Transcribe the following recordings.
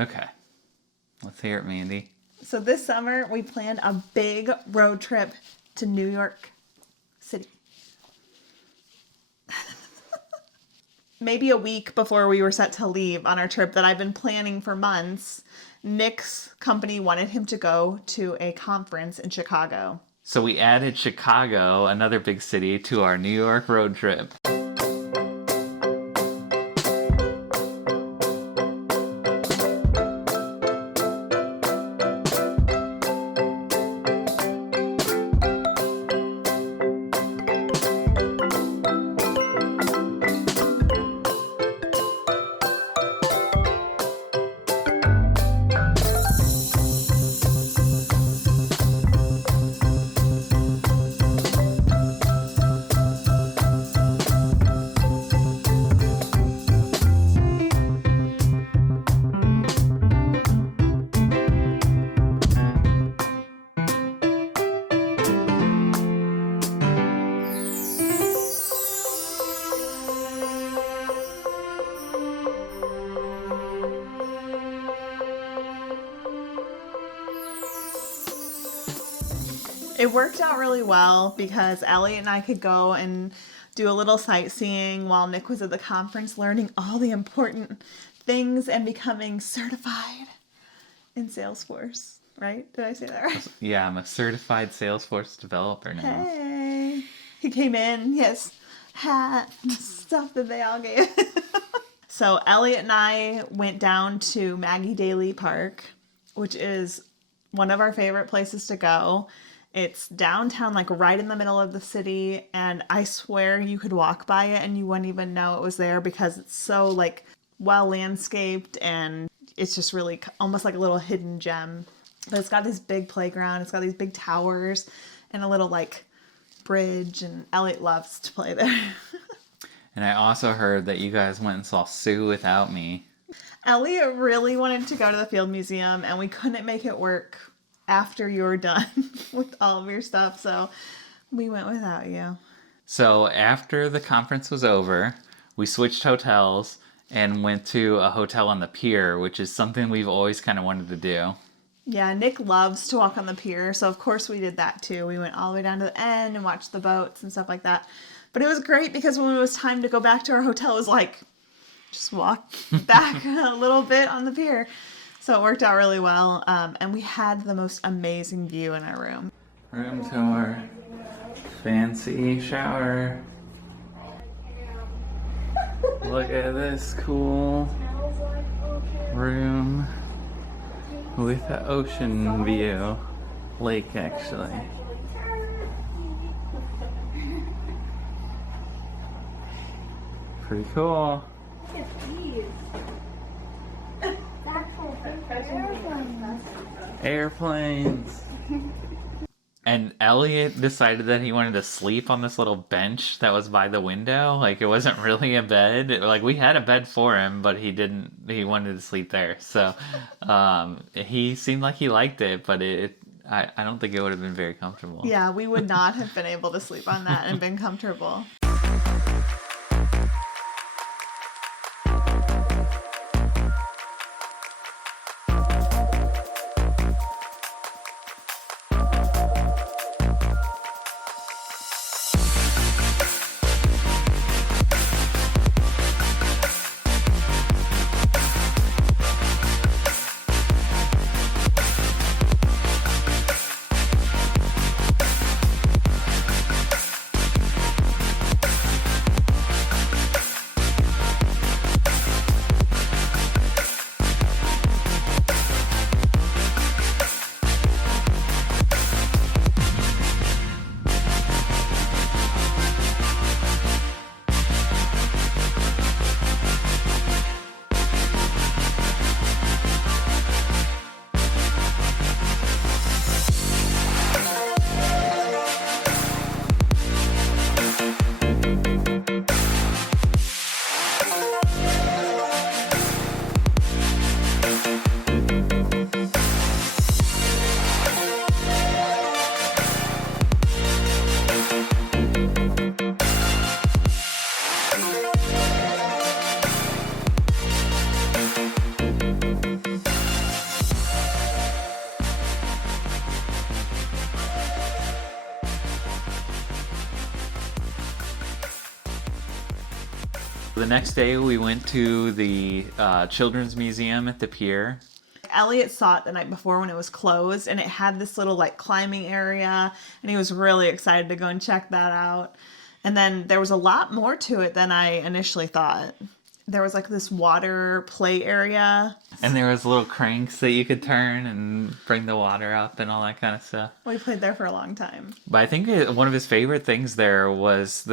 Okay. Let's hear it, Mandee. So this summer, we planned a big road trip to New York City. Maybe a week before we were set to leave on our trip that I've been planning for months, Nick's company wanted him to go to a conference in Chicago. So we added Chicago, another big city, to our New York road trip. It worked out really well because Elliott and I could go and do a little sightseeing while Nick was at the conference learning all the important things and becoming certified in Salesforce. Right? Did I say that right? Yeah, I'm a certified Salesforce developer now. Hey. He came in, his hat, stuff that they all gave. So Elliott and I went down to Maggie Daley Park, which is one of our favorite places to go. It's downtown, like right in the middle of the city, and I swear you could walk by it and you wouldn't even know it was there because it's so like well landscaped and it's just really almost like a little hidden gem. But it's got this big playground, it's got these big towers and a little like bridge, and Elliott loves to play there. And I also heard that you guys went and saw Sue without me. Elliott really wanted to go to the Field Museum and we couldn't make it work after you were done with all of your stuff, so we went without you. So after the conference was over, we switched hotels and went to a hotel on the pier, which is something we've always kind of wanted to do. Yeah, Nick loves to walk on the pier, so of course we did that too. We went all the way down to the end and watched the boats and stuff like that. But it was great because when it was time to go back to our hotel, it was like, just walk back a little bit on the pier. So it worked out really well, and we had the most amazing view in our room. Room tour. Fancy shower. Look at this cool room with the ocean view. Lake, actually. Pretty cool. Airplanes. And Elliott decided that he wanted to sleep on this little bench that was by the window. Like, it wasn't really a bed. Like, we had a bed for him, but he wanted to sleep there. So, he seemed like he liked it, but I don't think it would have been very comfortable. Yeah, we would not have been able to sleep on that and been comfortable. The next day we went to the Children's Museum at the Pier. Elliott saw it the night before when it was closed, and it had this little like climbing area, and he was really excited to go and check that out. And then there was a lot more to it than I initially thought. There was like this water play area. And there was little cranks that you could turn and bring the water up and all that kind of stuff. We played there for a long time. But I think one of his favorite things there was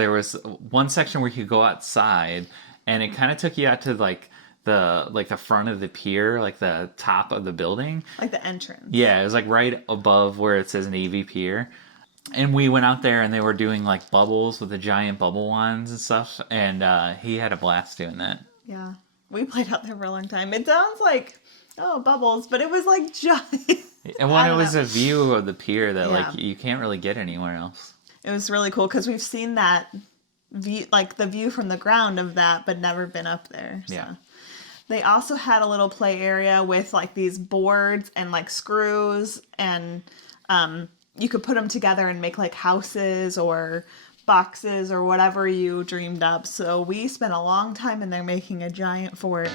one section where you could go outside, and it kind of took you out to like the front of the pier, like the top of the building. Like the entrance. Yeah, it was like right above where it says Navy Pier. And we went out there and they were doing like bubbles with the giant bubble wands and stuff. And he had a blast doing that. Yeah. We played out there for a long time. It sounds like, oh, bubbles, but it was like giant. And it was know. a view of the pier that Yeah. like you can't really get anywhere else. It was really cool because we've seen that view, like the view from the ground of that, but never been up there. So. Yeah. They also had a little play area with like these boards and like screws, and you could put them together and make like houses or boxes or whatever you dreamed up. So we spent a long time in there making a giant fort.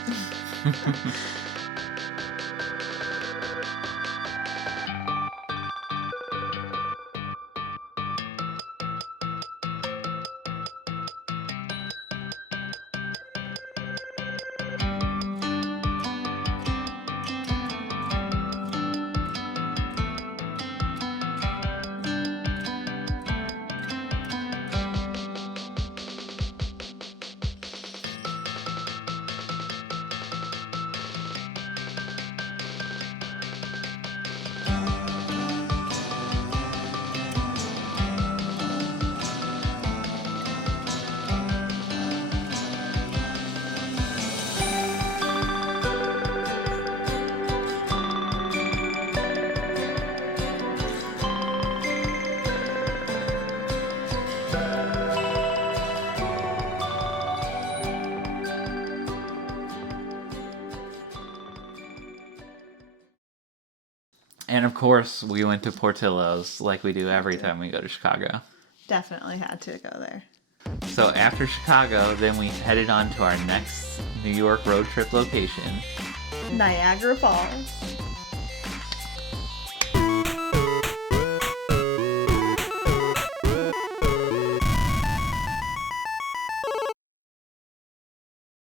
And of course, we went to Portillo's like we do every time we go to Chicago. Definitely had to go there. So after Chicago, then we headed on to our next New York road trip location. Niagara Falls.